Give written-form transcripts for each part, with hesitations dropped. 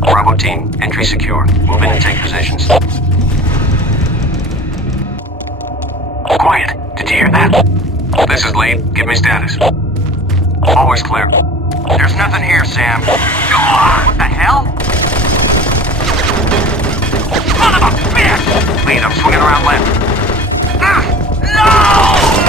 Bravo team, entry secure. Move in and take positions. Quiet. Did you hear that? This is lead. Give me status. Always clear. There's nothing here, Sam. What the hell? Son of a bitch! Lead, I'm swinging around left. No!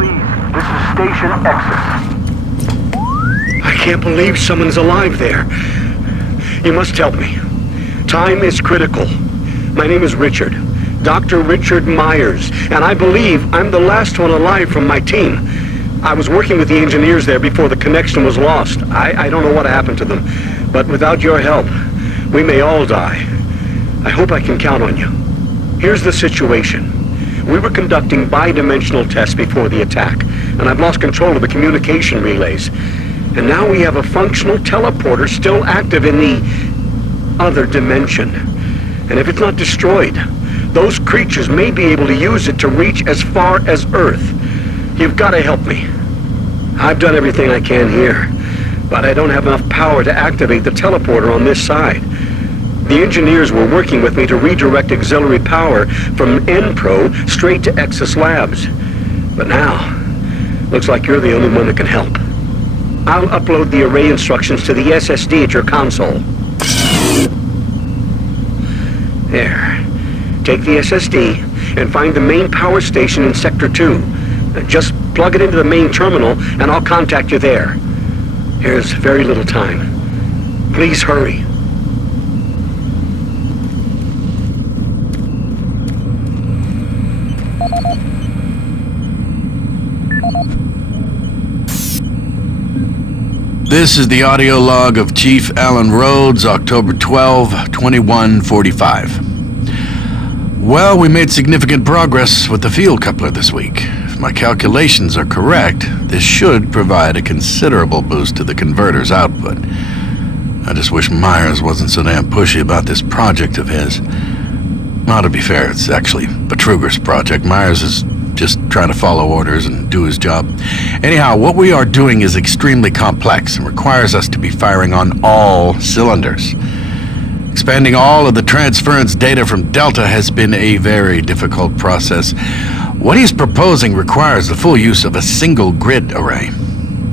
please. This is Station Exis. I can't believe someone's alive there. You must help me. Time is critical. My name is Richard. Dr. Richard Meyers, and I believe I'm the last one alive from my team. I was working with the engineers there before the connection was lost. I don't know what happened to them, but without your help, we may all die. I hope I can count on you. Here's the situation. We were conducting bi-dimensional tests before the attack, and I've lost control of the communication relays. And now we have a functional teleporter still active in the other dimension. And if it's not destroyed, those creatures may be able to use it to reach as far as Earth. You've got to help me. I've done everything I can here, but I don't have enough power to activate the teleporter on this side. The engineers were working with me to redirect auxiliary power from N-Pro straight to Exis Labs. But now, looks like you're the only one that can help. I'll upload the array instructions to the SSD at your console. There. Take the SSD and find the main power station in Sector 2. Just plug it into the main terminal and I'll contact you there. Here's very little time. Please hurry. This is the audio log of Chief Alan Rhodes, October 12, 2145. Well, we made significant progress with the field coupler this week. If my calculations are correct, this should provide a considerable boost to the converter's output. I just wish Meyers wasn't so damn pushy about this project of his. Well, to be fair, it's actually Betruger's project. Meyers is just trying to follow orders and do his job. Anyhow, what we are doing is extremely complex and requires us to be firing on all cylinders. Expanding all of the transference data from Delta has been a very difficult process. What he's proposing requires the full use of a single grid array.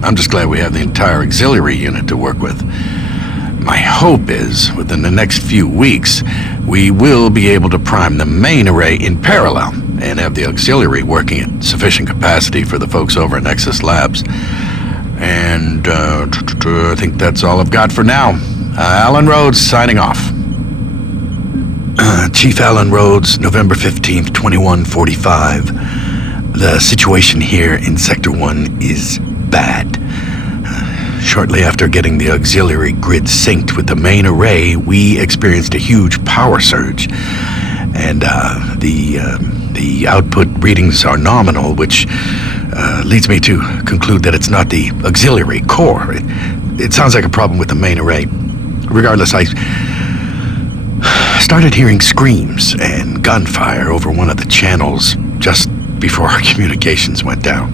I'm just glad we have the entire auxiliary unit to work with. My hope is, within the next few weeks, we will be able to prime the main array in parallel and have the auxiliary working at sufficient capacity for the folks over at Exis Labs. And I think that's all I've got for now. Alan Rhodes signing off. Chief Alan Rhodes, November 15th, 2145. The situation here in Sector 1 is bad. Shortly after getting the auxiliary grid synced with the main array, we experienced a huge power surge. And the output readings are nominal, which leads me to conclude that it's not the auxiliary core. It sounds like a problem with the main array. Regardless, I started hearing screams and gunfire over one of the channels just before our communications went down.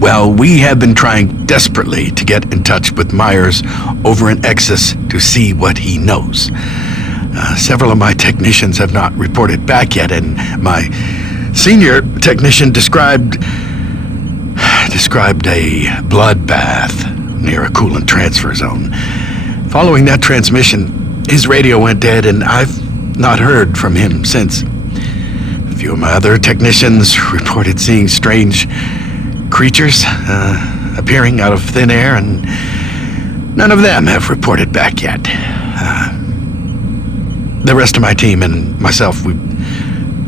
Well, we have been trying desperately to get in touch with Meyers over in Exis to see what he knows. Several of my technicians have not reported back yet, and my senior technician described a bloodbath near a coolant transfer zone. Following that transmission, his radio went dead, and I've not heard from him since. A few of my other technicians reported seeing strange creatures appearing out of thin air, and none of them have reported back yet. The rest of my team and myself, we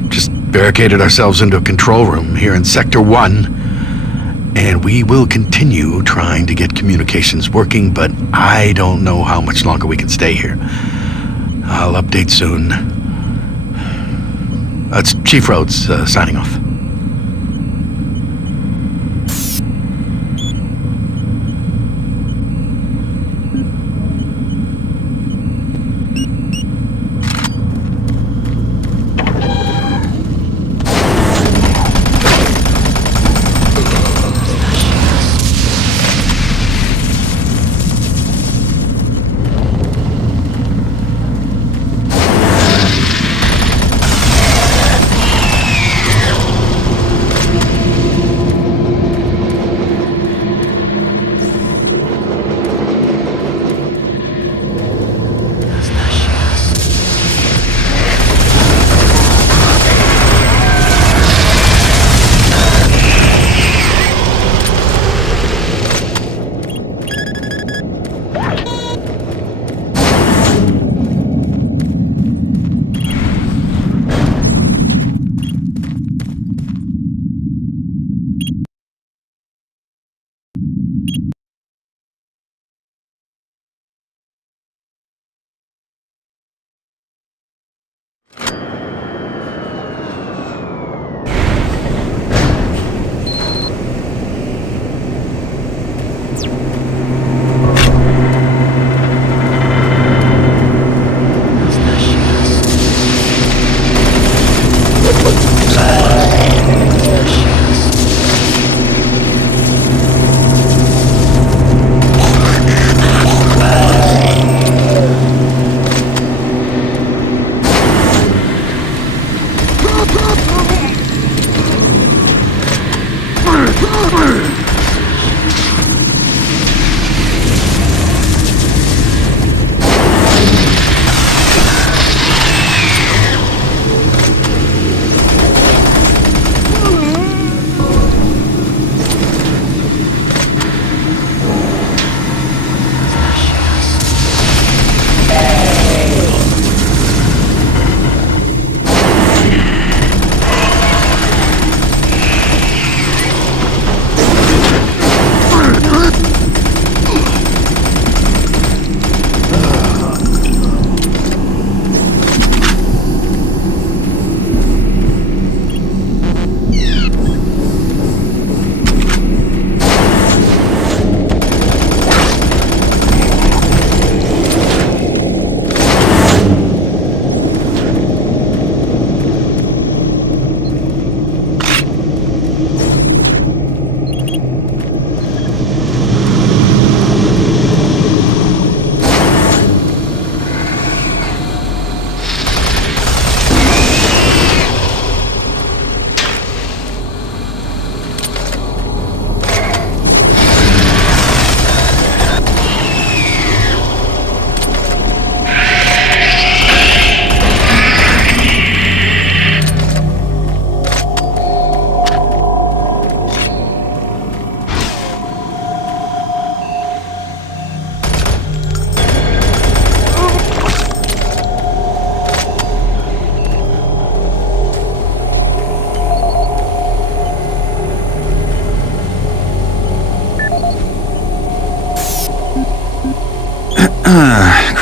just barricaded ourselves into a control room here in Sector 1, and we will continue trying to get communications working, but I don't know how much longer we can stay here. I'll update soon. It's Chief Rhodes signing off.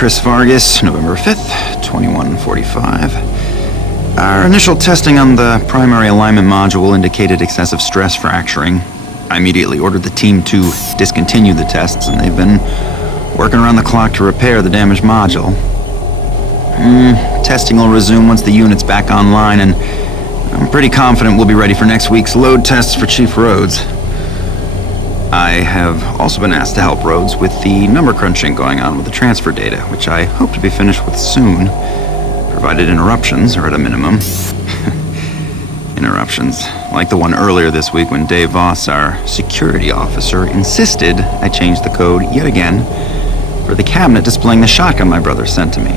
Chris Vargas, November 5th, 2145. Our initial testing on the primary alignment module indicated excessive stress fracturing. I immediately ordered the team to discontinue the tests, and they've been working around the clock to repair the damaged module. Testing will resume once the unit's back online, and I'm pretty confident we'll be ready for next week's load tests for Chief Rhodes. I have also been asked to help Rhodes with the number crunching going on with the transfer data, which I hope to be finished with soon, provided interruptions are at a minimum. Interruptions, like the one earlier this week when Dave Voss, our security officer, insisted I change the code yet again for the cabinet displaying the shotgun my brother sent to me.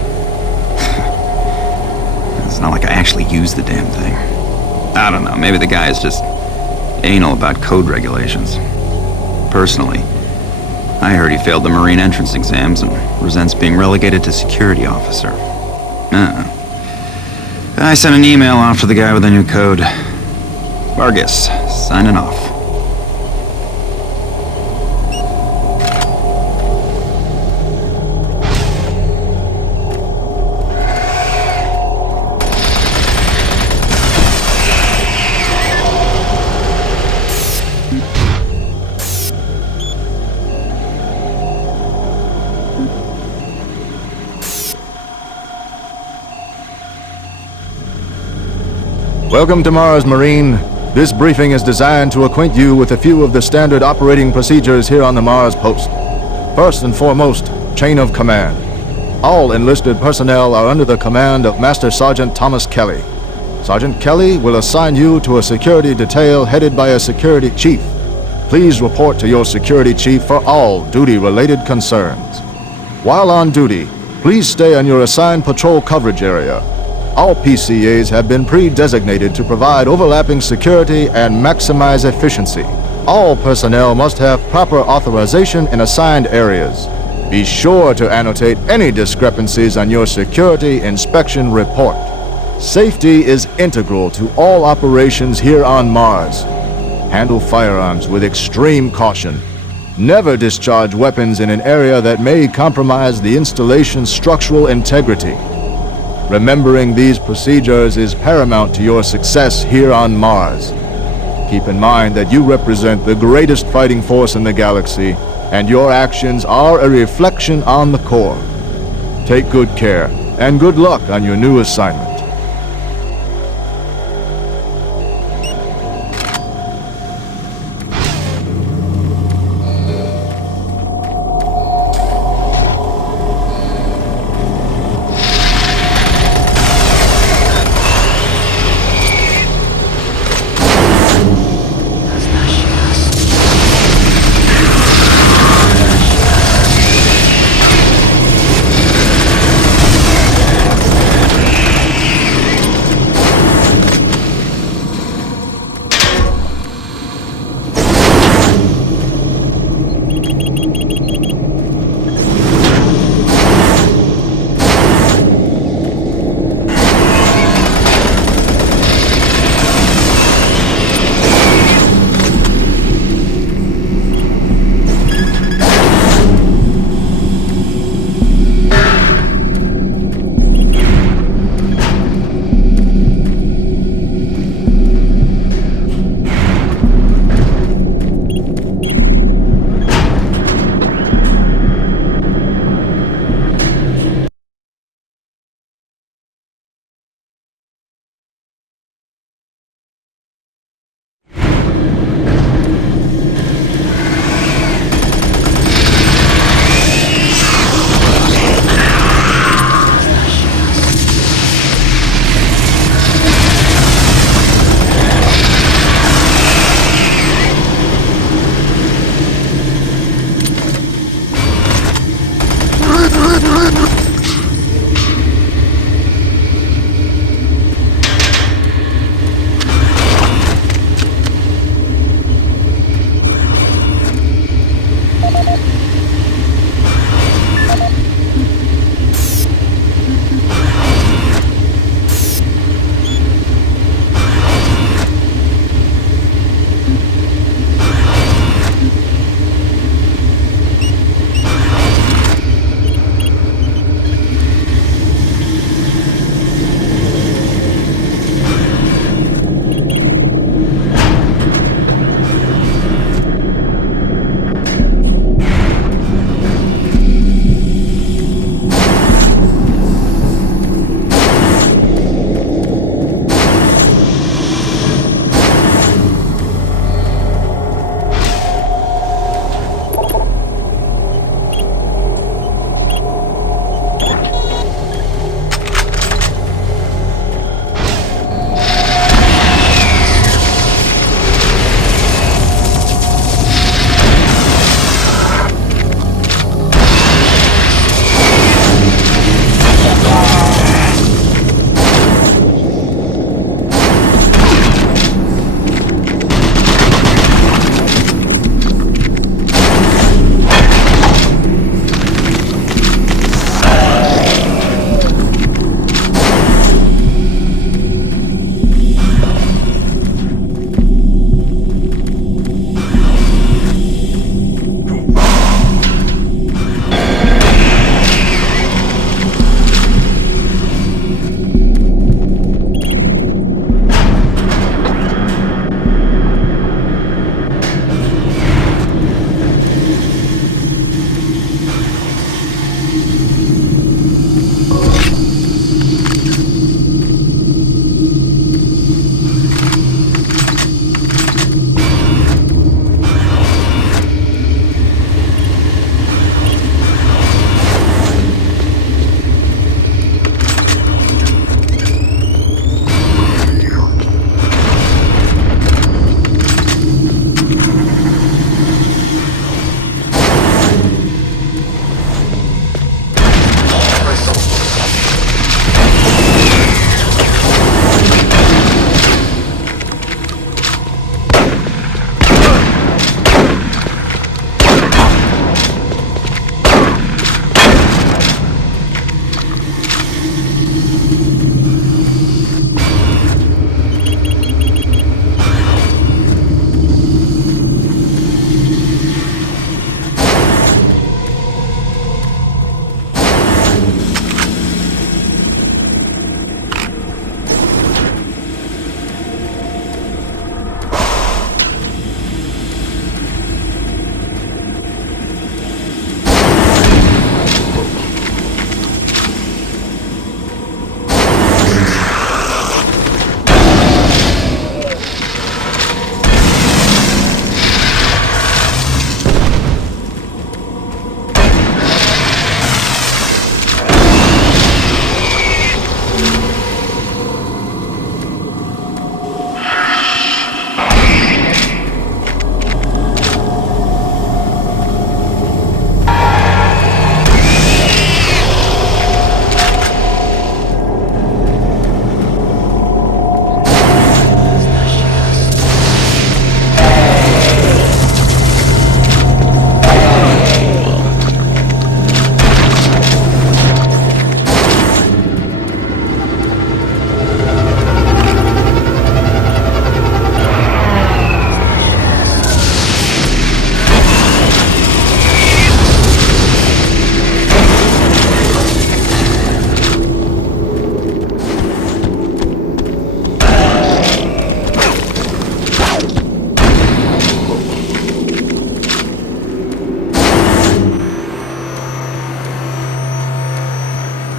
It's not like I actually used the damn thing. I don't know, maybe the guy is just anal about code regulations. Personally, I heard he failed the Marine entrance exams and resents being relegated to security officer. I sent an email off to the guy with the new code. Vargas, signing off. Welcome to Mars, Marine. This briefing is designed to acquaint you with a few of the standard operating procedures here on the Mars post. First and foremost, chain of command. All enlisted personnel are under the command of Master Sergeant Thomas Kelly. Sergeant Kelly will assign you to a security detail headed by a security chief. Please report to your security chief for all duty-related concerns. While on duty, please stay in your assigned patrol coverage area. All PCAs have been pre-designated to provide overlapping security and maximize efficiency. All personnel must have proper authorization in assigned areas. Be sure to annotate any discrepancies on your security inspection report. Safety is integral to all operations here on Mars. Handle firearms with extreme caution. Never discharge weapons in an area that may compromise the installation's structural integrity. Remembering these procedures is paramount to your success here on Mars. Keep in mind that you represent the greatest fighting force in the galaxy, and your actions are a reflection on the Corps. Take good care, and good luck on your new assignment.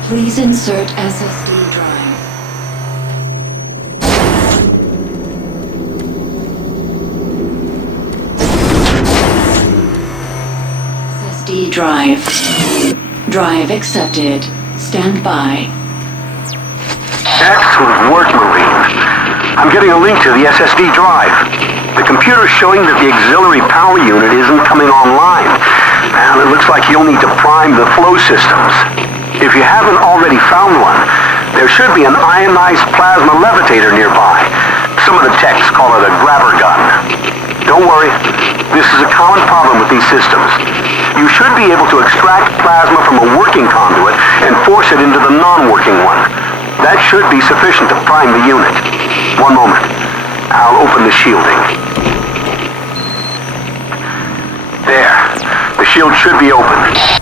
Please insert SSD drive. SSD drive. Drive accepted. Stand by. Excellent work, Marine. I'm getting a link to the SSD drive. The computer's showing that the auxiliary power unit isn't coming online, and it looks like you'll need to prime the flow systems. If you haven't already found one, there should be an ionized plasma levitator nearby. Some of the techs call it a grabber gun. Don't worry, this is a common problem with these systems. You should be able to extract plasma from a working conduit and force it into the non-working one. That should be sufficient to prime the unit. One moment. I'll open the shielding. There. The shield should be open.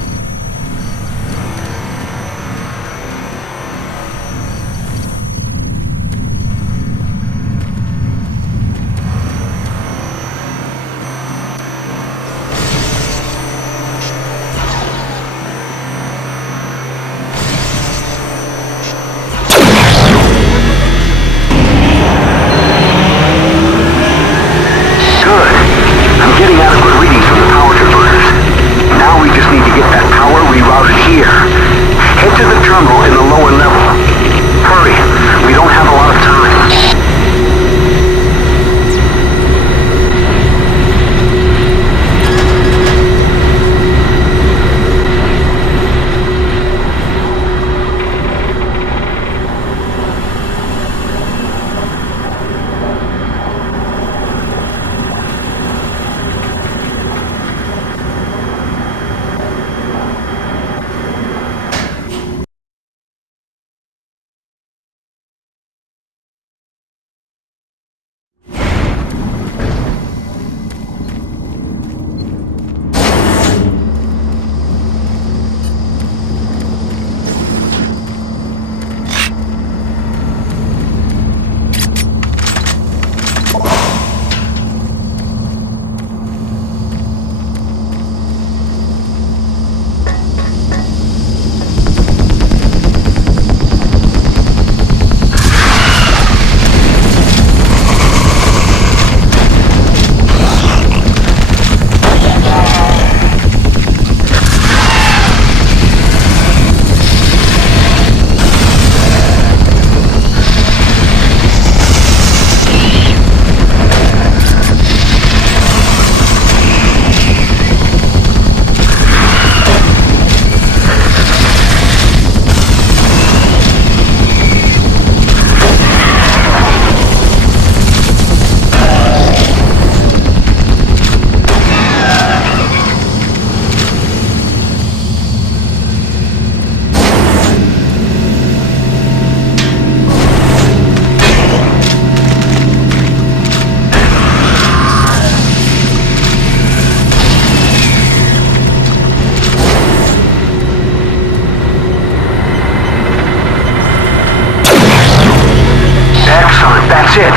That's it.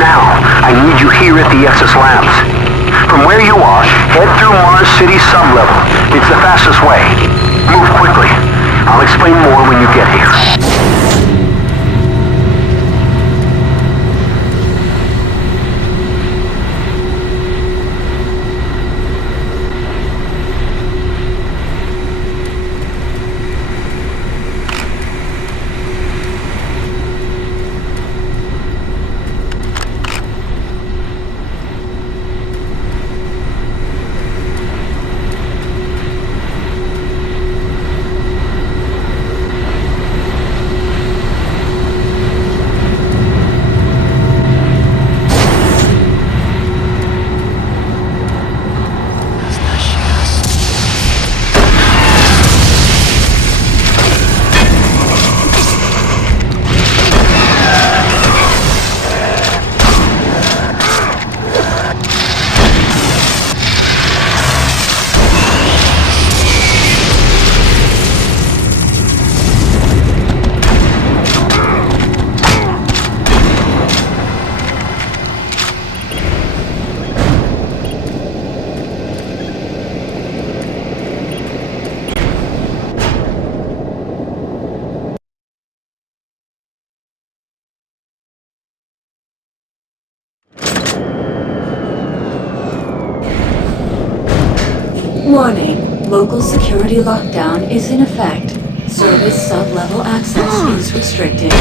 Now, I need you here at the Exis Labs. From where you are, head through Mars City sublevel. It's the fastest way. Move quickly. I'll explain more when you get here. Warning. Local security lockdown is in effect. Service sub-level access is restricted.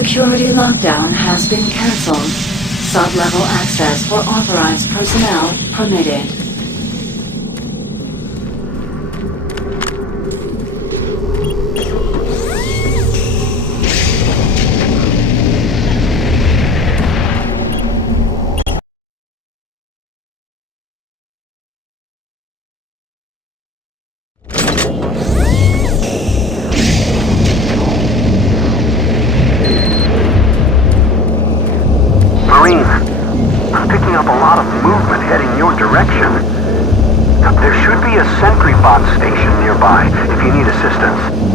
Security lockdown has been cancelled. Sub-level access for authorized personnel permitted. Marine, I'm picking up a lot of movement heading your direction. There should be a sentry bot station nearby if you need assistance.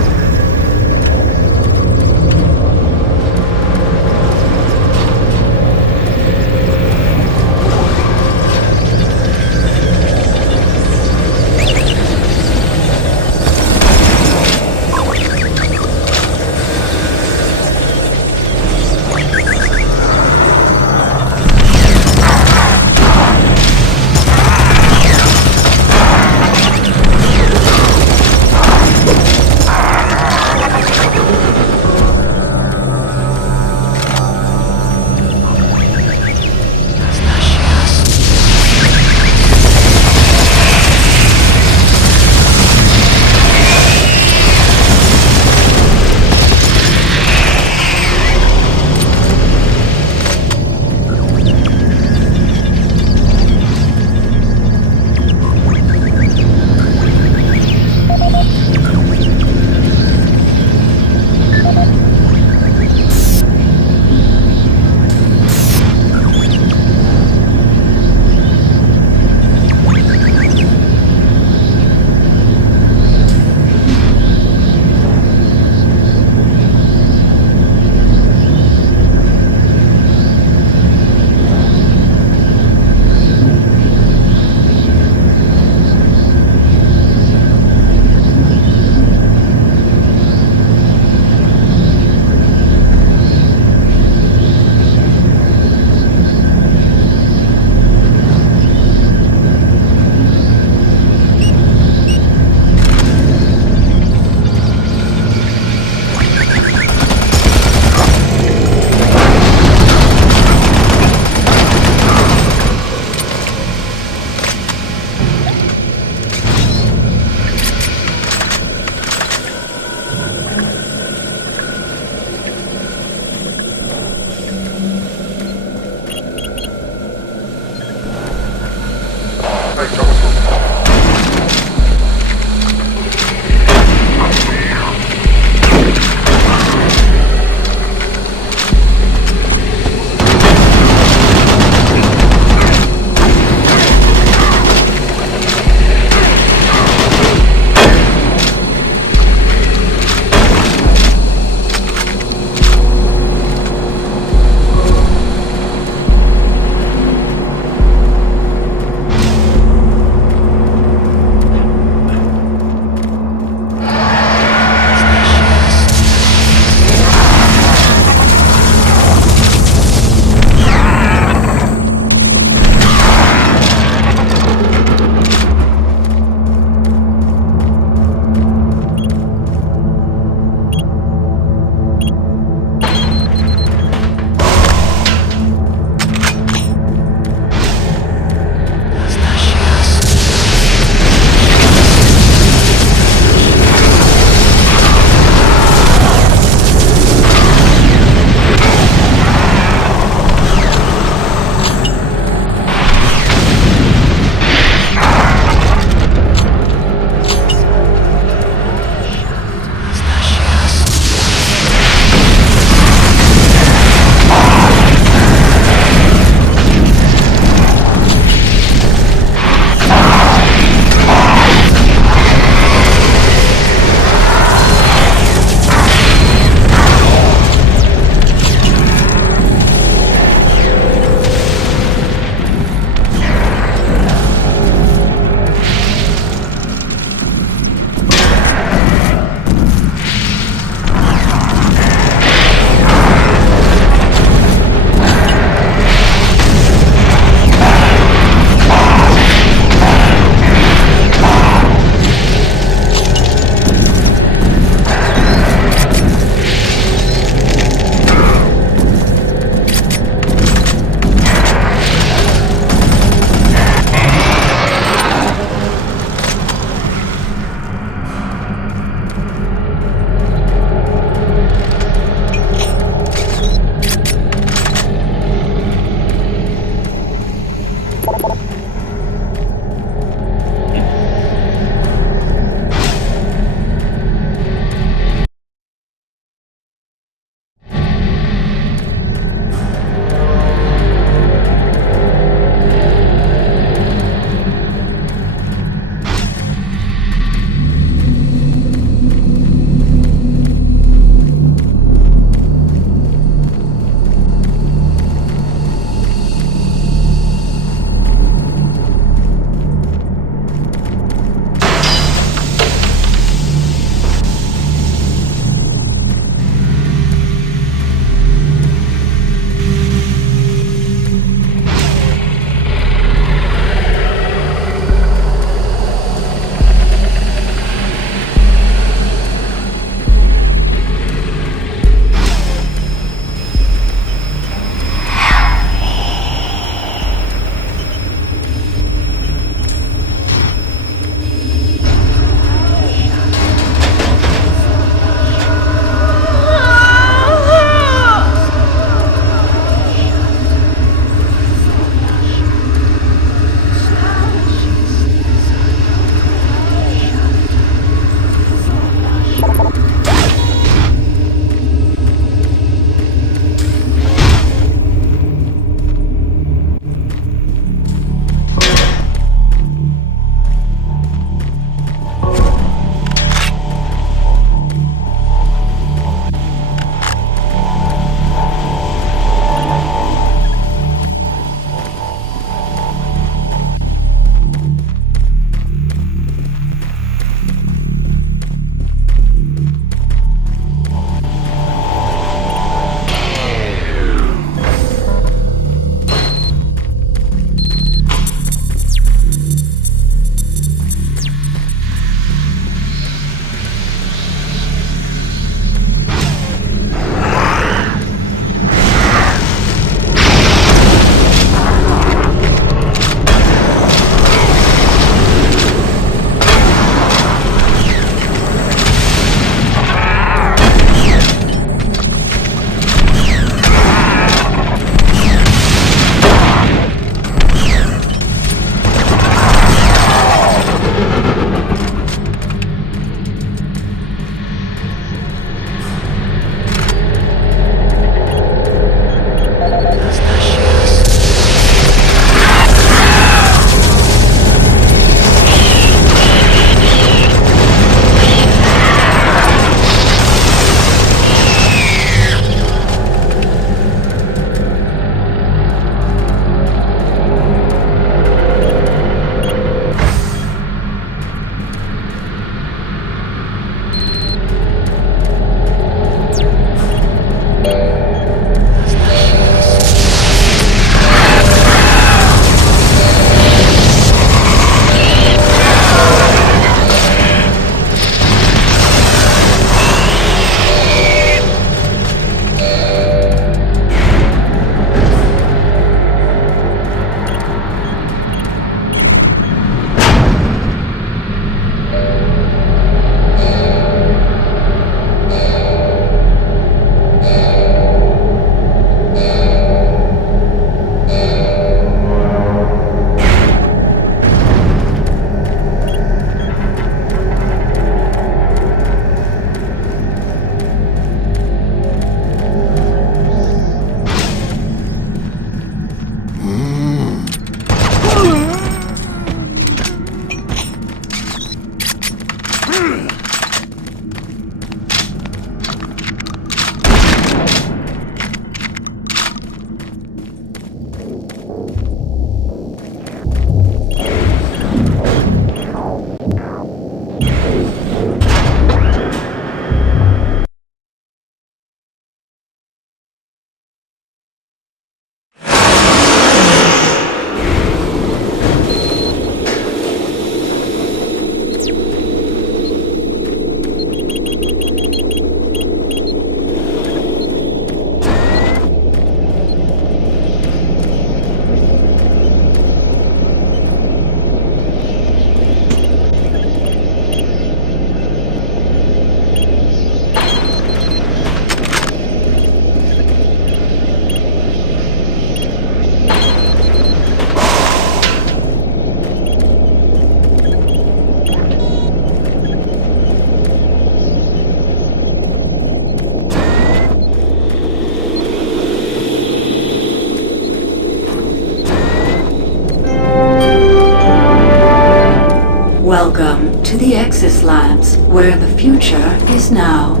to the Exis Labs, where the future is now.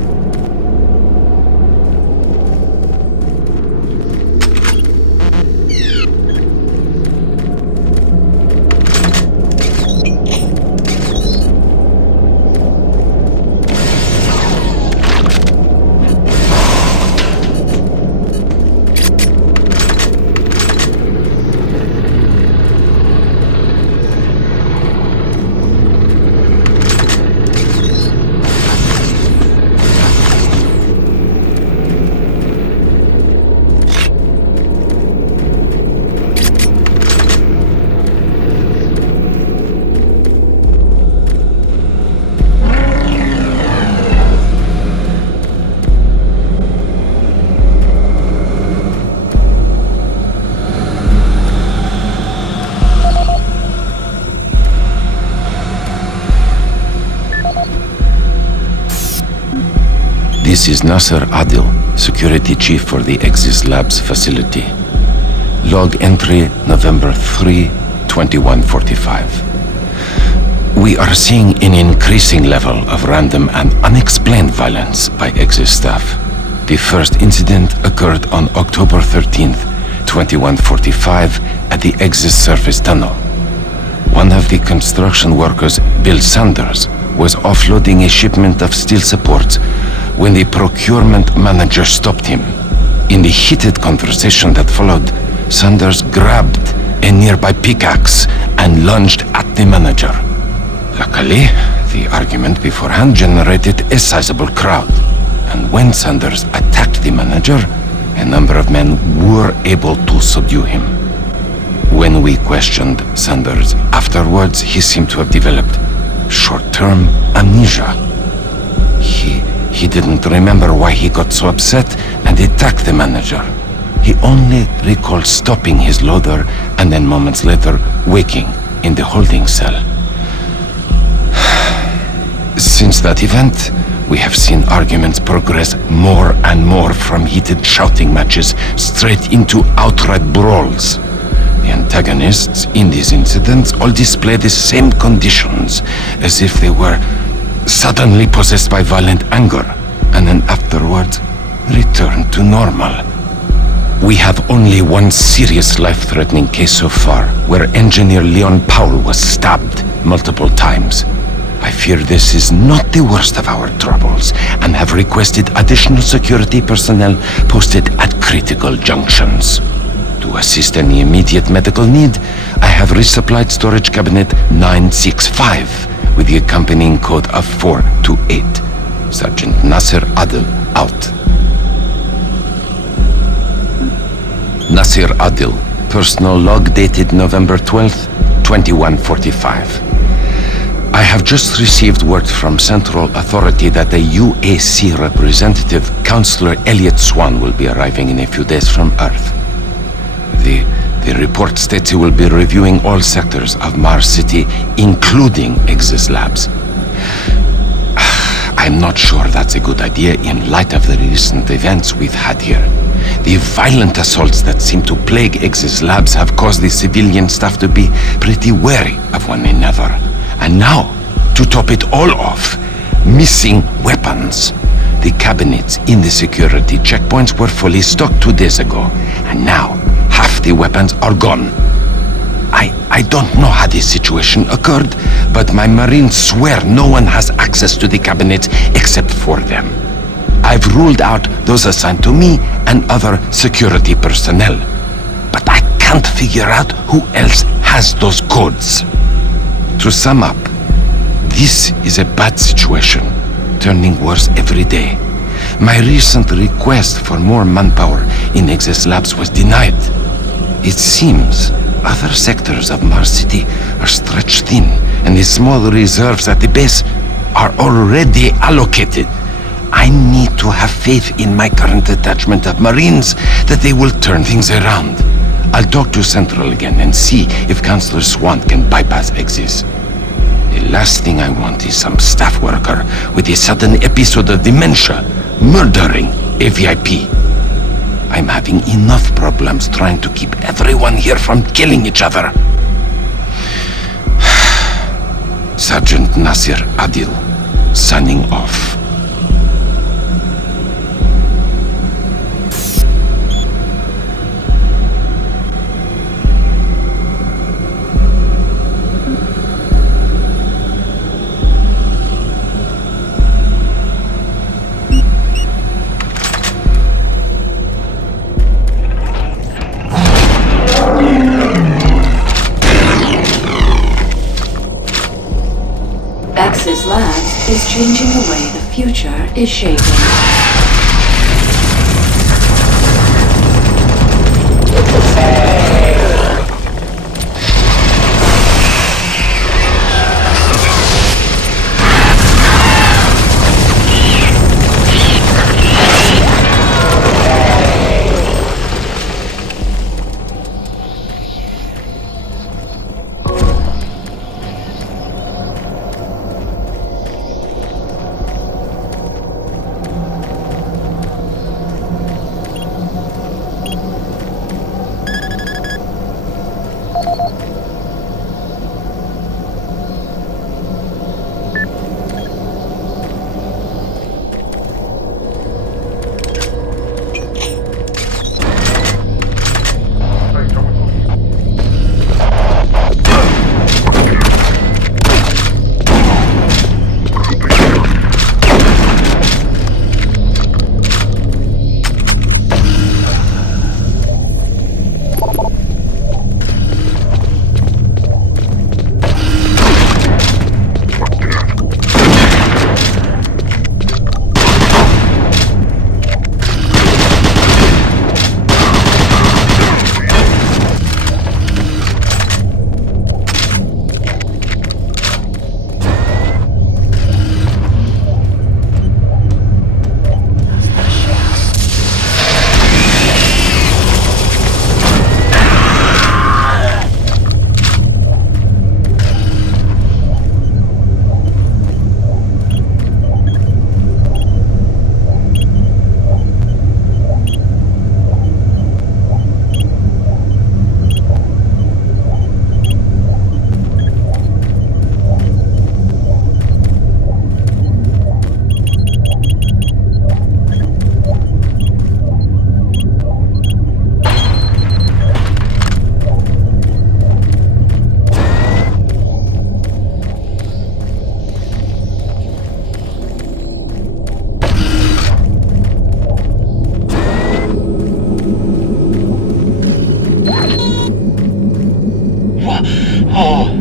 This is Nasser Adil, Security Chief for the Exis Labs facility. Log entry November 3, 2145. We are seeing an increasing level of random and unexplained violence by Exis staff. The first incident occurred on October 13th, 2145 at the Exis surface tunnel. One of the construction workers, Bill Sanders, was offloading a shipment of steel supports when the procurement manager stopped him. In the heated conversation that followed, Sanders grabbed a nearby pickaxe and lunged at the manager. Luckily, the argument beforehand generated a sizable crowd, and when Sanders attacked the manager, a number of men were able to subdue him. When we questioned Sanders afterwards, he seemed to have developed short-term amnesia. He didn't remember why he got so upset and attacked the manager. He only recalled stopping his loader and then moments later waking in the holding cell. Since that event, we have seen arguments progress more and more from heated shouting matches straight into outright brawls. The antagonists in these incidents all display the same conditions, as if they were suddenly possessed by violent anger, and then afterwards return to normal. We have only one serious life-threatening case so far, where engineer Leon Powell was stabbed multiple times. I fear this is not the worst of our troubles, and have requested additional security personnel posted at critical junctions. To assist any immediate medical need, I have resupplied storage cabinet 965 with the accompanying code of 428. Sergeant Nasser Adil, out. Nasser Adil, personal log dated November 12th, 2145. I have just received word from Central Authority that the UAC representative, Councillor Elliot Swan, will be arriving in a few days from Earth. The report states he will be reviewing all sectors of Mars City, including Exis Labs. I'm not sure that's a good idea in light of the recent events we've had here. The violent assaults that seem to plague Exis Labs have caused the civilian staff to be pretty wary of one another. And now, to top it all off, missing weapons. The cabinets in the security checkpoints were fully stocked 2 days ago, and now half the weapons are gone. I don't know how this situation occurred, but my Marines swear no one has access to the cabinets except for them. I've ruled out those assigned to me and other security personnel, but I can't figure out who else has those codes. To sum up, this is a bad situation, turning worse every day. My recent request for more manpower in Exis Labs was denied. It seems other sectors of Mars City are stretched thin, and the small reserves at the base are already allocated. I need to have faith in my current detachment of Marines that they will turn things around. I'll talk to Central again and see if Councillor Swan can bypass Exis. The last thing I want is some staff worker with a sudden episode of dementia murdering a VIP. I'm having enough problems trying to keep everyone here from killing each other. Sergeant Nasir Adil, signing off. Exis Labs is changing the way the future is shaping.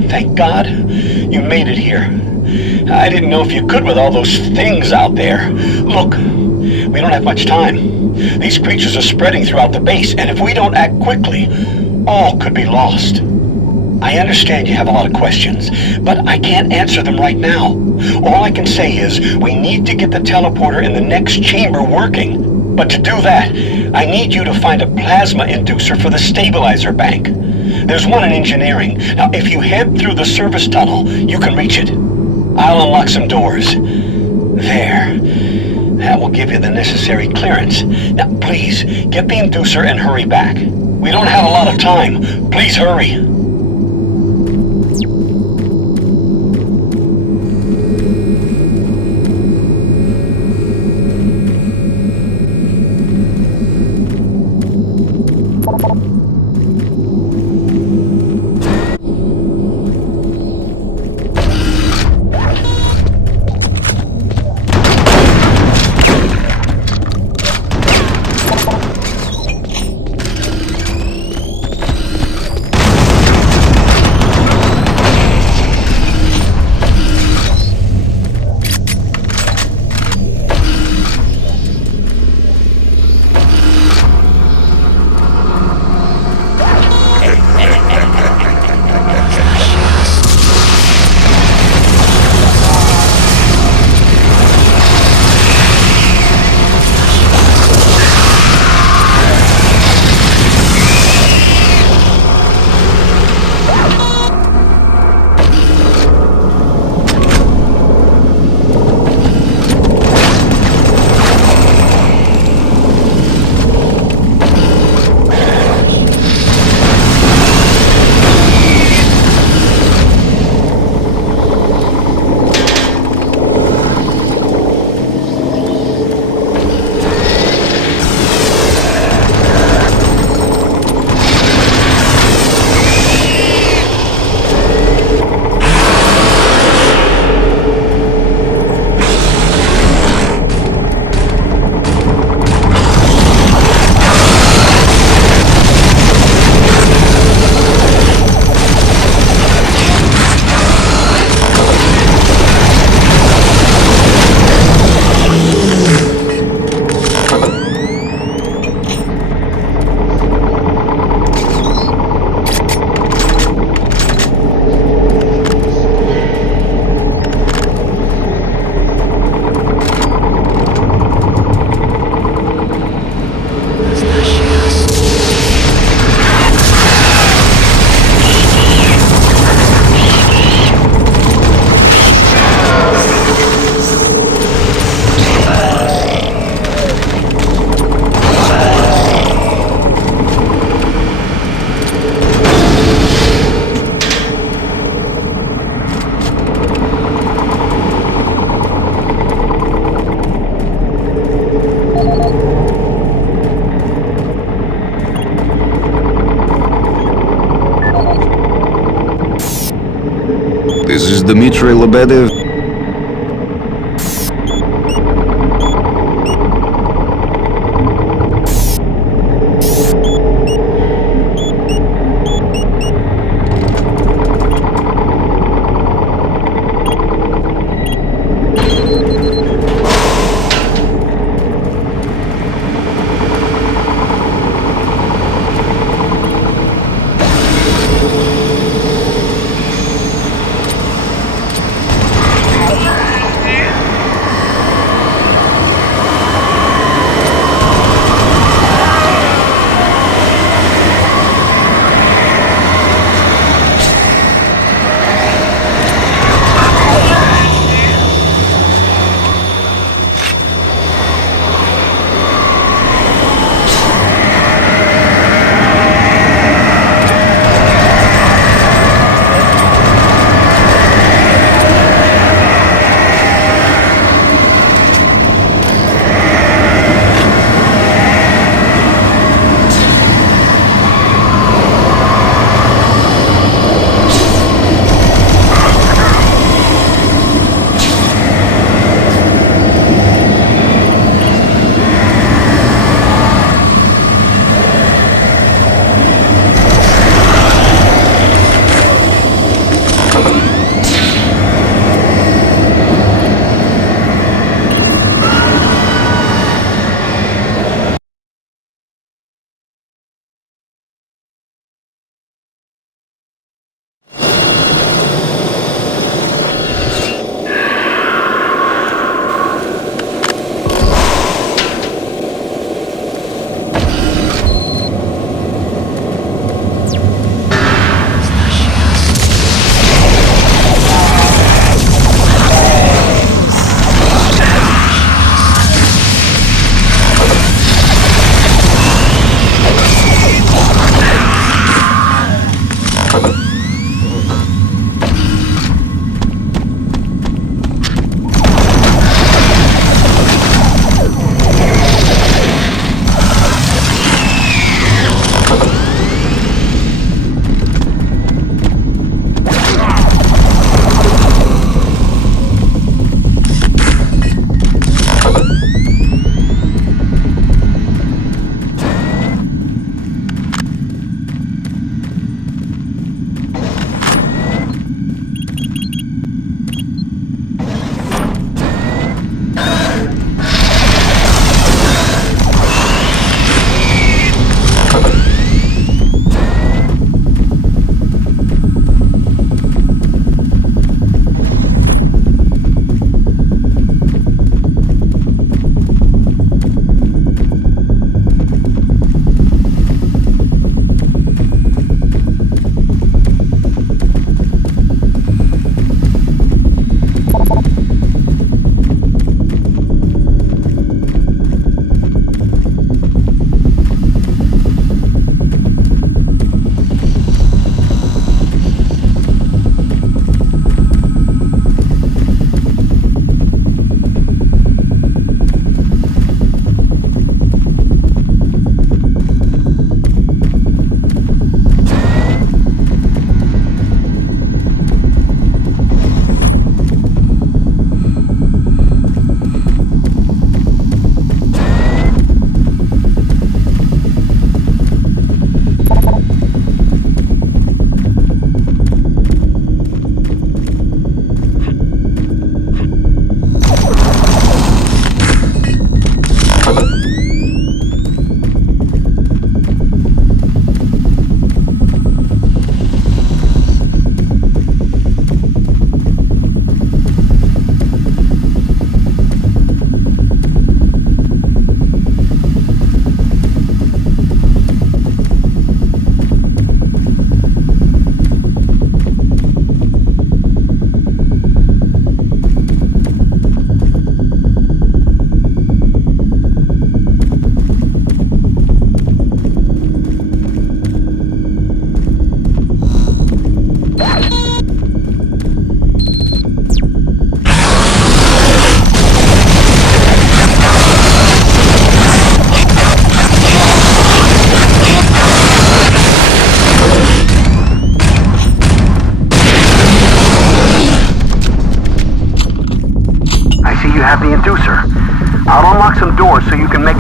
Thank God you made it here. I didn't know if you could with all those things out there. Look, we don't have much time. These creatures are spreading throughout the base, and if we don't act quickly, all could be lost. I understand you have a lot of questions, but I can't answer them right now. All I can say is we need to get the teleporter in the next chamber working. But to do that, I need you to find a plasma inducer for the stabilizer bank. There's one in engineering. Now, if you head through the service tunnel, you can reach it. I'll unlock some doors. There. That will give you the necessary clearance. Now, please, get the inducer and hurry back. We don't have a lot of time. Please hurry. is Dmitry Lebedev.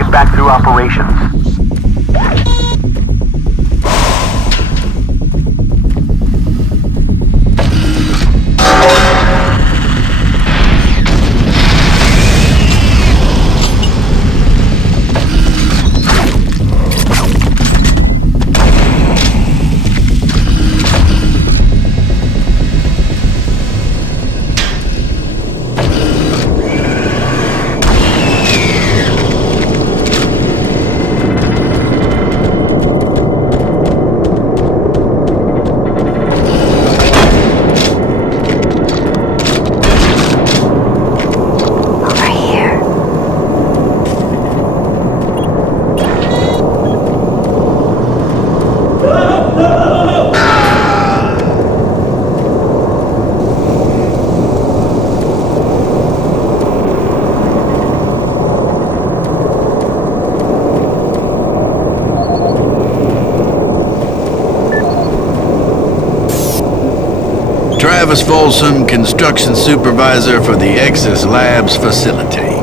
get back through operations. Travis Folsom, construction supervisor for the Exis Labs facility.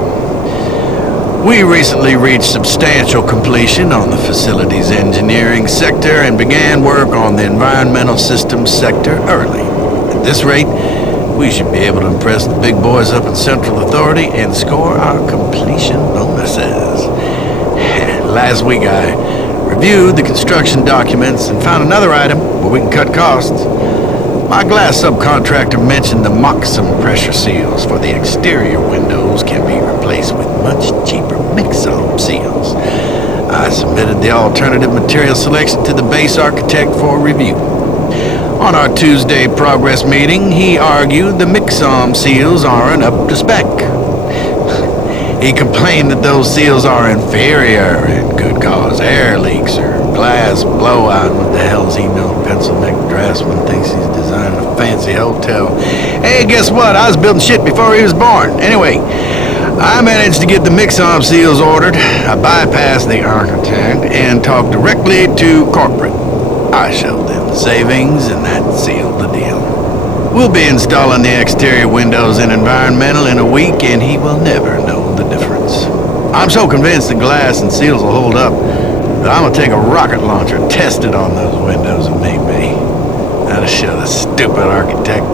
We recently reached substantial completion on the facility's engineering sector and began work on the environmental systems sector early. At this rate, we should be able to impress the big boys up in Central Authority and score our completion bonuses. Last week I reviewed the construction documents and found another item where we can cut costs. My glass subcontractor mentioned the Moxum pressure seals for the exterior windows can be replaced with much cheaper mix-on seals. I submitted the alternative material selection to the base architect for review. On our Tuesday progress meeting, he argued the mix-on seals aren't up to spec. He complained that those seals are inferior and could cause air leaks or glass blowout. What the hell does he know? Pencil-neck draftsman thinks he's designing a fancy hotel. Hey, guess what? I was building shit before he was born. Anyway, I managed to get the mix-on seals ordered. I bypassed the architect and talked directly to corporate. I showed them the savings, and that sealed the deal. We'll be installing the exterior windows in environmental in a week, and he will never know the difference. I'm so convinced the glass and seals will hold up that I'm gonna take a rocket launcher, test it on those windows, and maybe that'll show the stupid architect.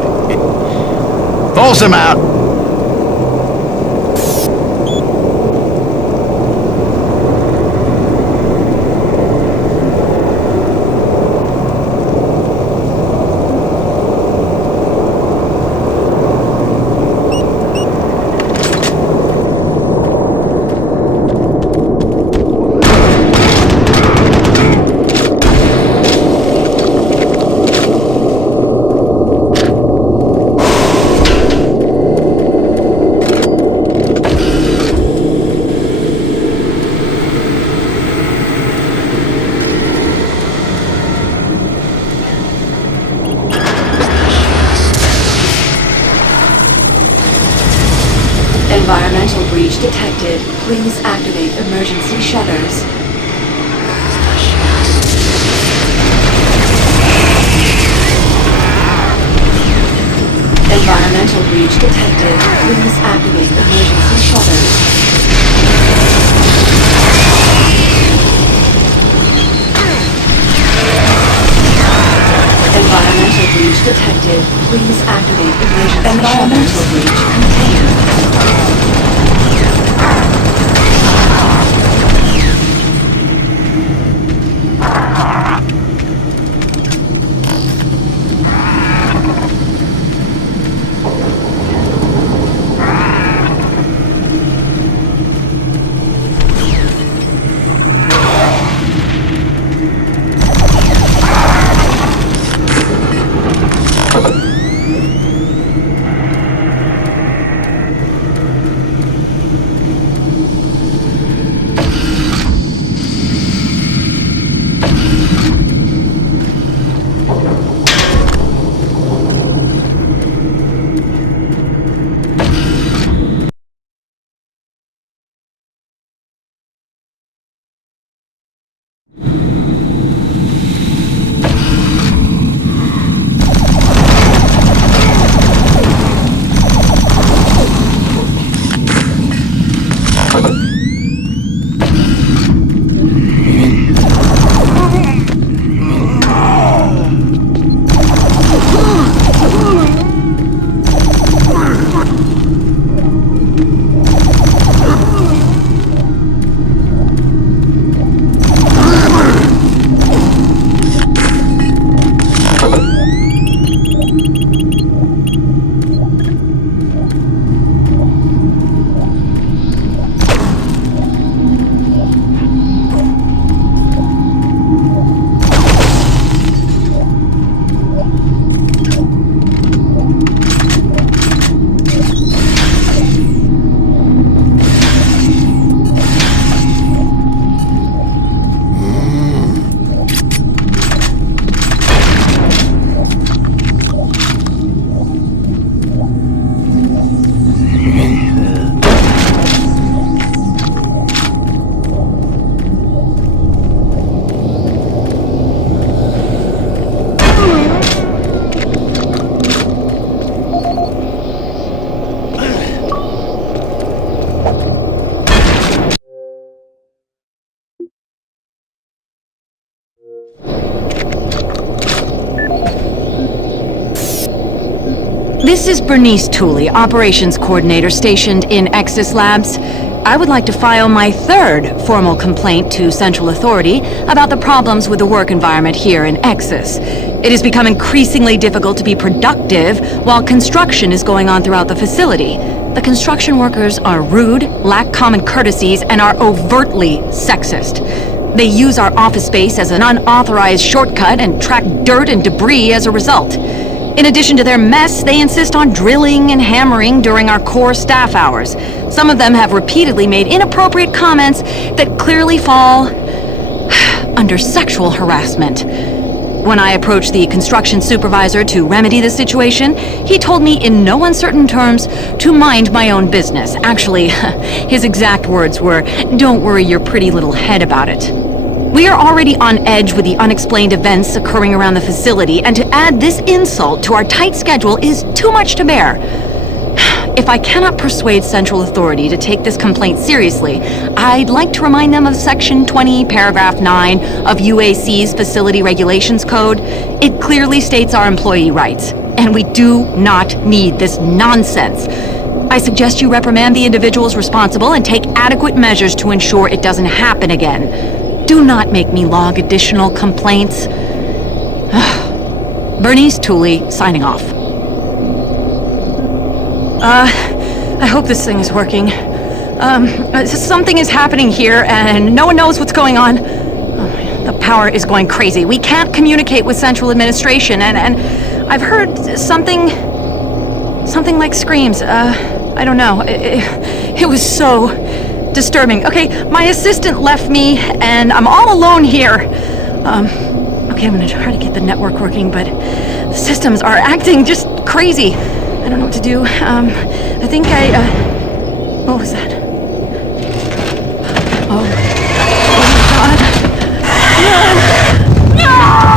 Folsom out! Environmental breach detected. Please activate emergency shutters. Environmental breach detected. Please activate emergency shutters. Environmental breach detected. Please activate emergency shutters. Environmental breach contained. This is Bernice Tooley, Operations Coordinator stationed in Exis Labs. I would like to file my third formal complaint to Central Authority about the problems with the work environment here in Exis. It has become increasingly difficult to be productive while construction is going on throughout the facility. The construction workers are rude, lack common courtesies, and are overtly sexist. They use our office space as an unauthorized shortcut and track dirt and debris as a result. In addition to their mess, they insist on drilling and hammering during our core staff hours. Some of them have repeatedly made inappropriate comments that clearly fall under sexual harassment. When I approached the construction supervisor to remedy the situation, he told me in no uncertain terms to mind my own business. Actually, his exact words were, "Don't worry your pretty little head about it." We are already on edge with the unexplained events occurring around the facility, and to add this insult to our tight schedule is too much to bear. If I cannot persuade Central Authority to take this complaint seriously, I'd like to remind them of Section 20, Paragraph 9 of UAC's Facility Regulations Code. It clearly states our employee rights, and we do not need this nonsense. I suggest you reprimand the individuals responsible and take adequate measures to ensure it doesn't happen again. Do not make me log additional complaints. Bernice Tooley, signing off. I hope this thing is working. Something is happening here, and no one knows what's going on. The power is going crazy. We can't communicate with Central Administration, and I've heard something like screams. I don't know. It was so disturbing. Okay, my assistant left me, and I'm all alone here. Okay, I'm gonna try to get the network working, but the systems are acting just crazy. I don't know what to do. I think what was that? Oh my God. No!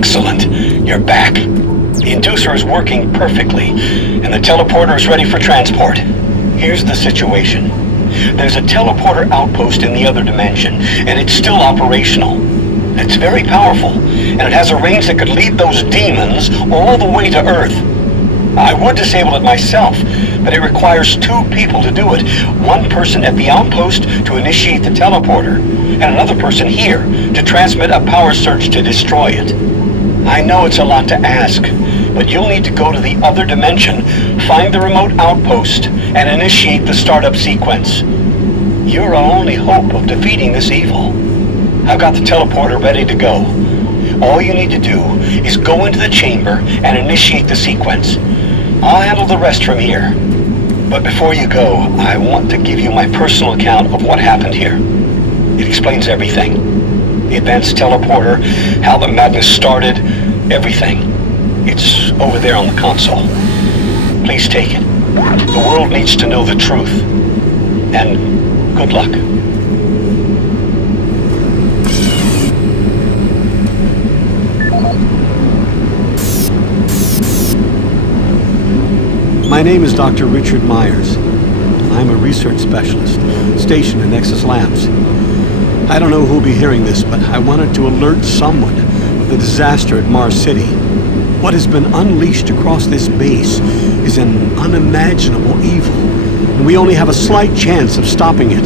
Excellent. You're back. The inducer is working perfectly, and the teleporter is ready for transport. Here's the situation. There's a teleporter outpost in the other dimension, and it's still operational. It's very powerful, and it has a range that could lead those demons all the way to Earth. I would disable it myself, but it requires 2 people to do it. One person at the outpost to initiate the teleporter, and another person here to transmit a power surge to destroy it. I know it's a lot to ask, but you'll need to go to the other dimension, find the remote outpost, and initiate the startup sequence. You're our only hope of defeating this evil. I've got the teleporter ready to go. All you need to do is go into the chamber and initiate the sequence. I'll handle the rest from here. But before you go, I want to give you my personal account of what happened here. It explains everything. The advanced teleporter, how the madness started, everything. It's over there on the console. Please take it. The world needs to know the truth. And good luck. My name is Dr. Richard Meyers. I'm a research specialist stationed in Exis Labs. I don't know who'll be hearing this, but I wanted to alert someone of the disaster at Mars City. What has been unleashed across this base is an unimaginable evil, and we only have a slight chance of stopping it.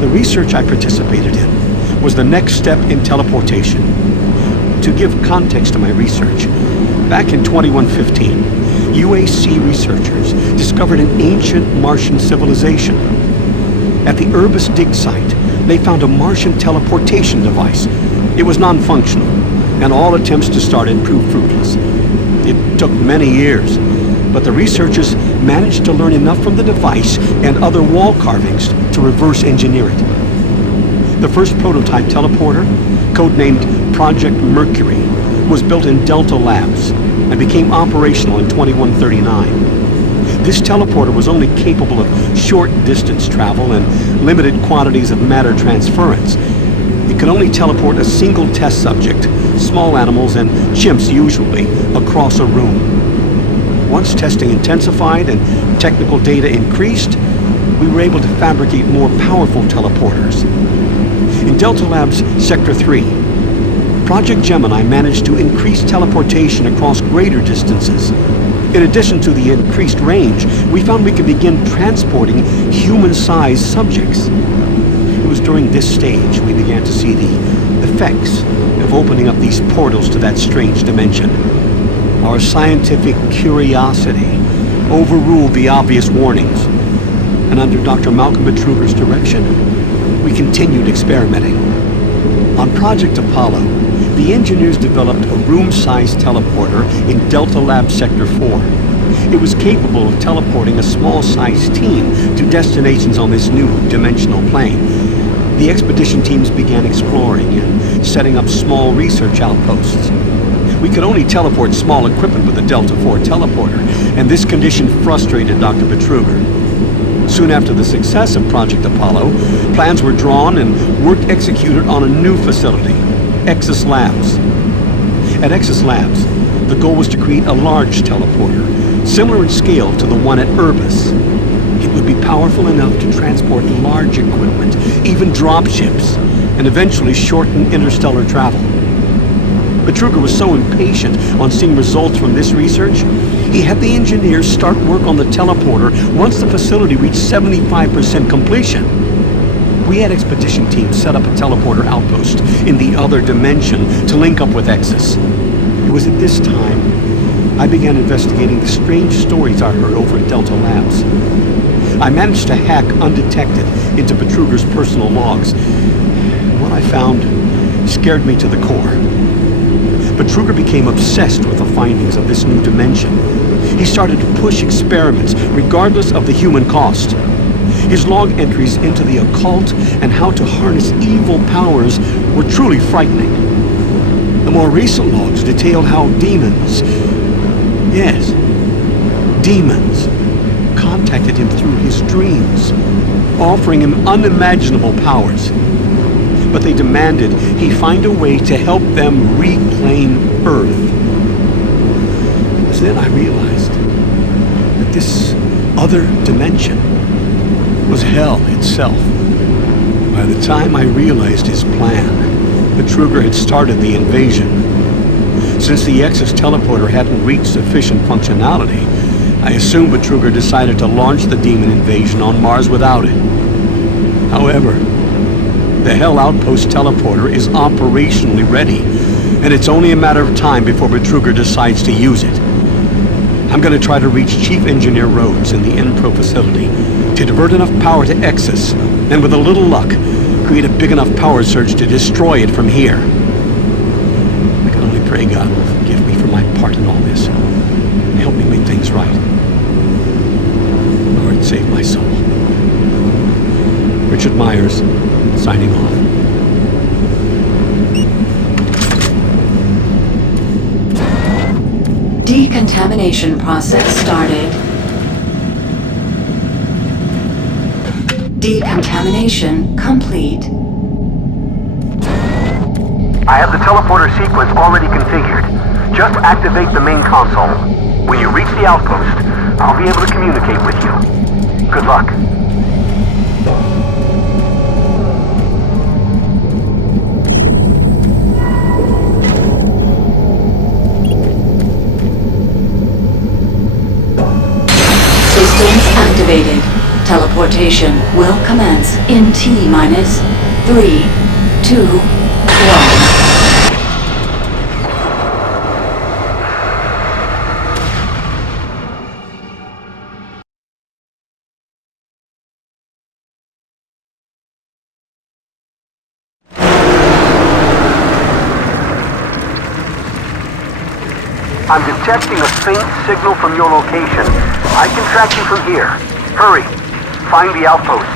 The research I participated in was the next step in teleportation. To give context to my research, back in 2115, UAC researchers discovered an ancient Martian civilization. At the Urbis dig site, they found a Martian teleportation device. It was non-functional, and all attempts to start it proved fruitless. It took many years, but the researchers managed to learn enough from the device and other wall carvings to reverse engineer it. The first prototype teleporter, codenamed Project Mercury, was built in Delta Labs and became operational in 2139. This teleporter was only capable of short distance travel and limited quantities of matter transference. It could only teleport a single test subject, small animals and chimps usually, across a room. Once testing intensified and technical data increased, we were able to fabricate more powerful teleporters. In Delta Labs Sector 3, Project Gemini managed to increase teleportation across greater distances. In addition to the increased range, we found we could begin transporting human-sized subjects. It was during this stage we began to see the effects of opening up these portals to that strange dimension. Our scientific curiosity overruled the obvious warnings, and under Dr. Malcolm Betruger's direction, we continued experimenting. On Project Apollo, the engineers developed a room-sized teleporter in Delta Lab Sector 4. It was capable of teleporting a small-sized team to destinations on this new dimensional plane. The expedition teams began exploring and setting up small research outposts. We could only teleport small equipment with the Delta 4 teleporter, and this condition frustrated Dr. Betruger. Soon after the success of Project Apollo, plans were drawn and work executed on a new facility, Exis Labs. At Exis Labs, the goal was to create a large teleporter, similar in scale to the one at Urbis. It would be powerful enough to transport large equipment, even dropships, and eventually shorten interstellar travel. Betruger was so impatient on seeing results from this research, he had the engineers start work on the teleporter once the facility reached 75% completion. We had expedition teams set up a teleporter outpost in the other dimension to link up with Exis. It was at this time I began investigating the strange stories I heard over at Delta Labs. I managed to hack undetected into Betruger's personal logs. What I found scared me to the core. Betruger became obsessed with the findings of this new dimension. He started to push experiments regardless of the human cost. His log entries into the occult and how to harness evil powers were truly frightening. The more recent logs detailed how demons, yes, demons, contacted him through his dreams, offering him unimaginable powers. but they demanded he find a way to help them reclaim Earth. It was then I realized that this other dimension was hell itself. By the time I realized his plan, Betruger had started the invasion. Since the Exis teleporter hadn't reached sufficient functionality, I assumed Betruger decided to launch the demon invasion on Mars without it. However, the Hell Outpost teleporter is operationally ready, and it's only a matter of time before Betruger decides to use it. I'm going to try to reach Chief Engineer Rhodes in the Enpro facility to divert enough power to Exis, and with a little luck, create a big enough power surge to destroy it from here. I can only pray God will forgive me for my part in all this, and help me make things right. Lord, save my soul. Richard Meyers, signing off. Decontamination process started. Decontamination complete. I have the teleporter sequence already configured. Just activate the main console. When you reach the outpost, I'll be able to communicate with you. Good luck. Systems activated. Teleportation will commence in T-minus 3, 2, 1. I'm detecting a faint signal from your location. I can track you from here. Hurry. Find the outpost.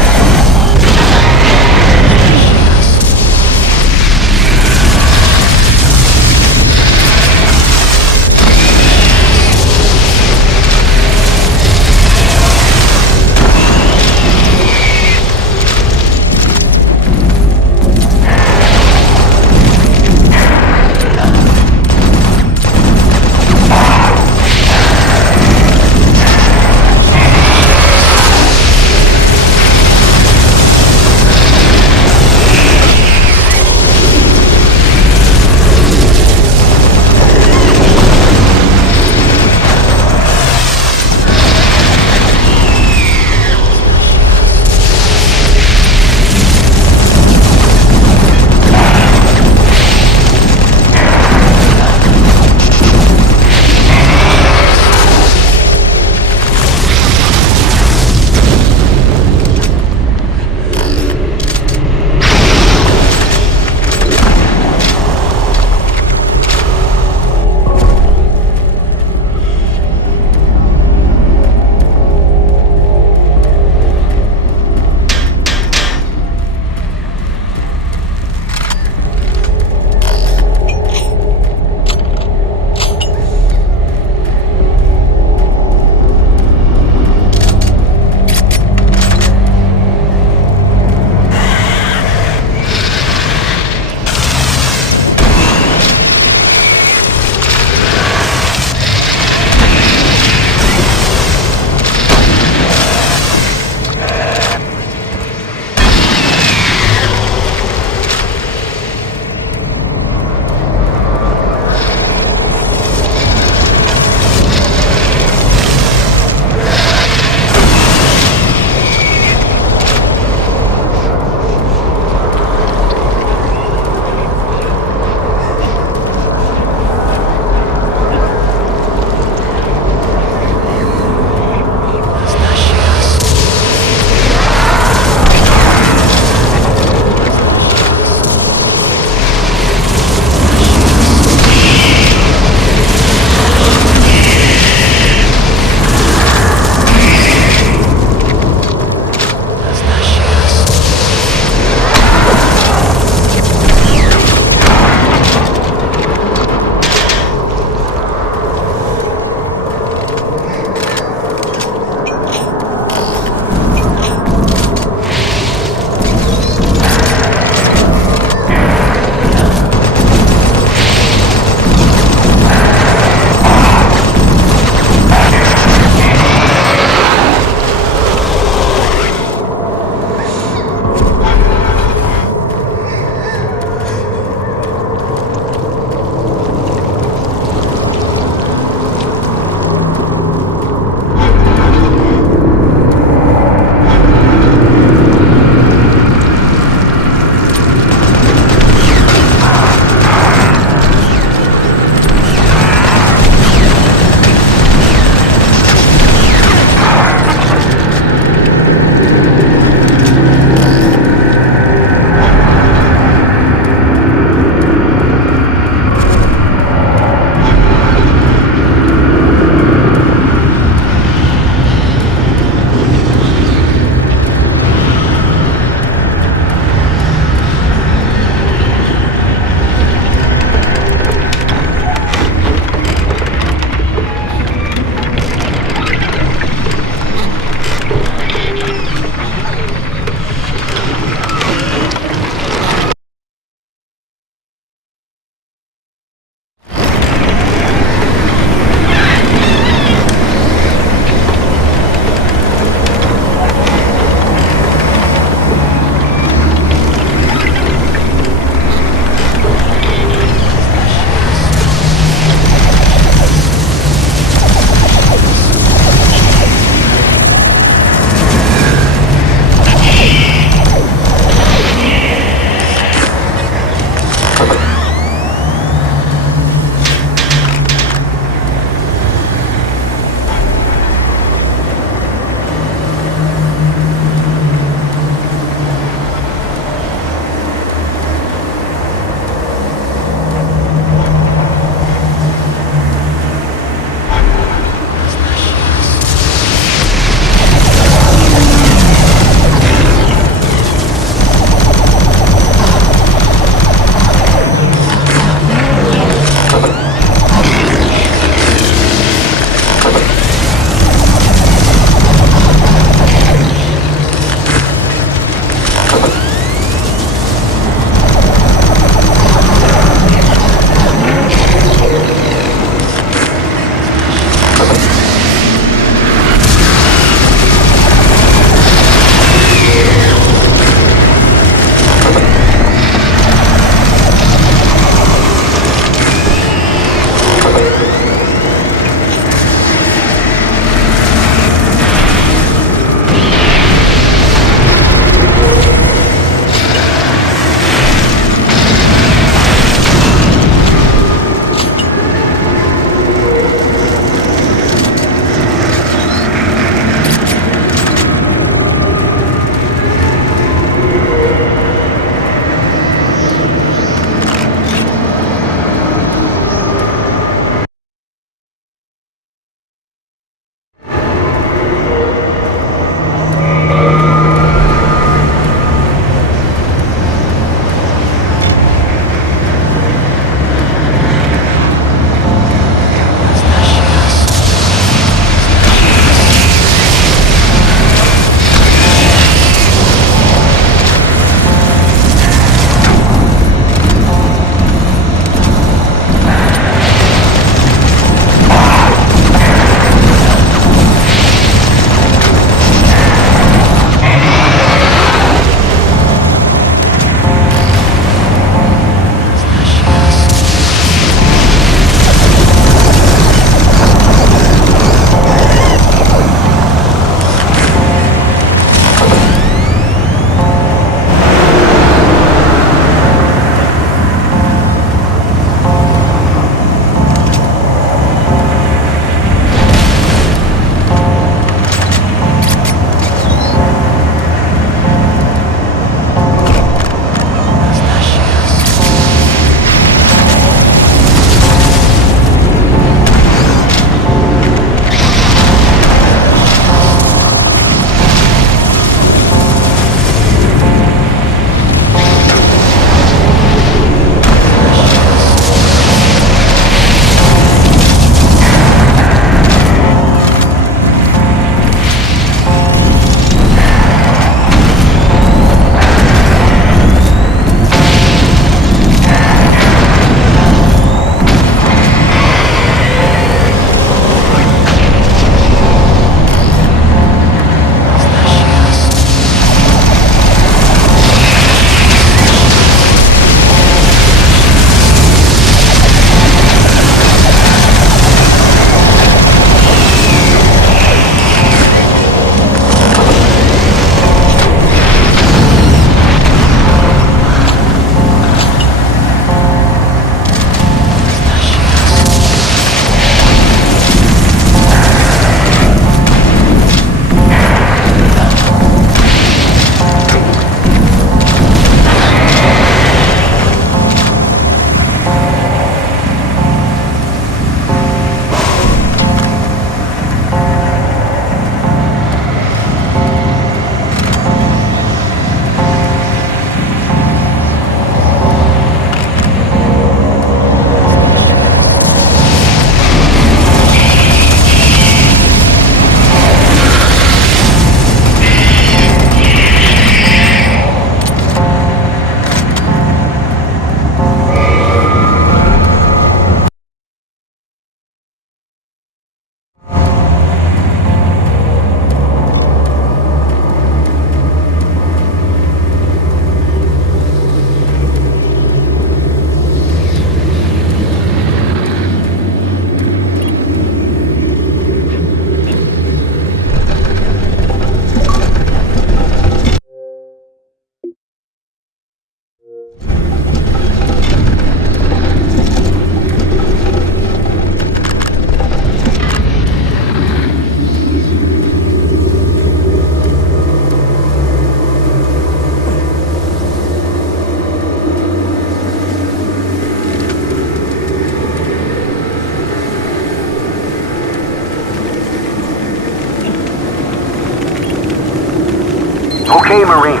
Okay, Marine.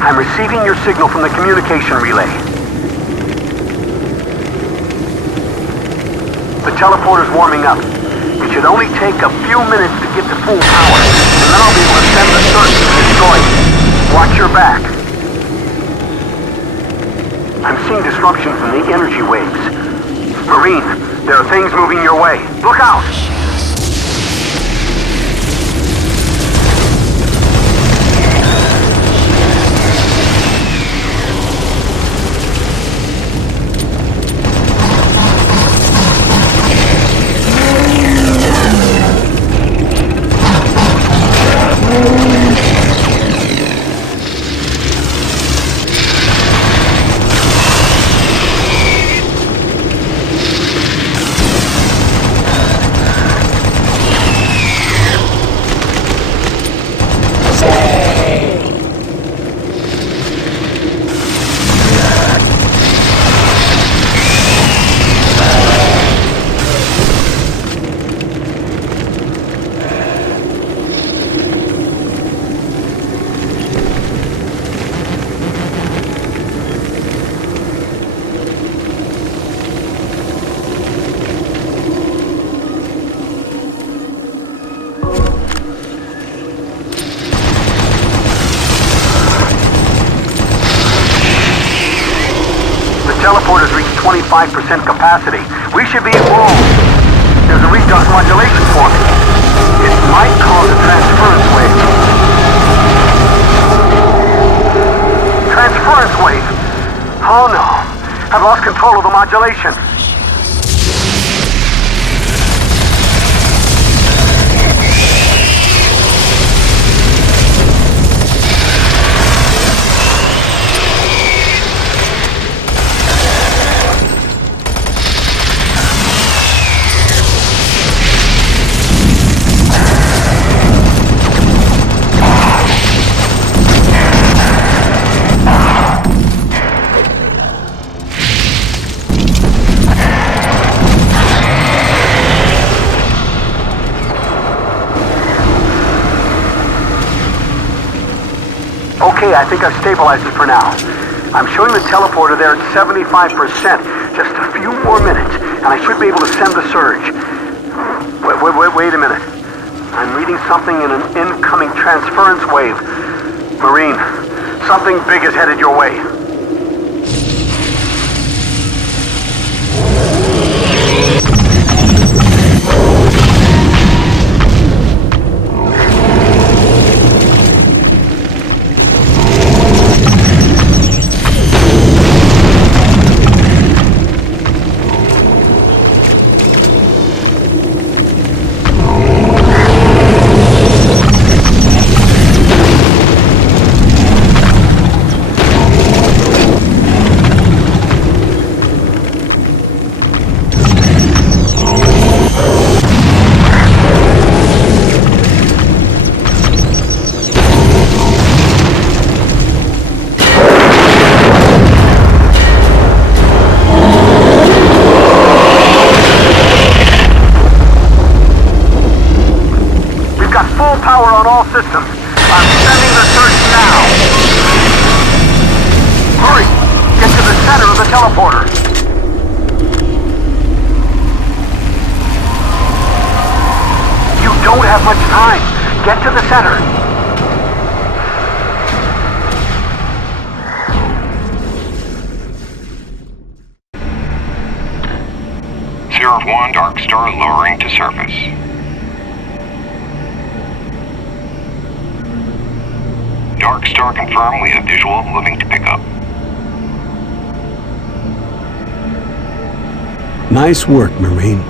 I'm receiving your signal from the communication relay. The teleporter's warming up. It should only take a few minutes to get to full power, and then I'll be able to send the search to destroy it. Watch your back. I'm seeing disruption from the energy waves. Marine, there are things moving your way. Look out! Teleporters reach 25% capacity. We should be at roll. There's a redox modulation forming. It might cause a transference wave. Transference wave? Oh no. I've lost control of the modulation. Okay, I think I've stabilized it for now. I'm showing the teleporter there at 75%. Just a few more minutes, and I should be able to send the surge. Wait a minute. I'm reading something in an incoming transference wave. Marine, something big is headed your way. Systems. I'm sending the search now. Hurry! Get to the center of the teleporter. You don't have much time. Get to the center. Zero 1 Dark Star lowering to surface. Dark Star confirmed we have visual moving to pick up. Nice work, Marine.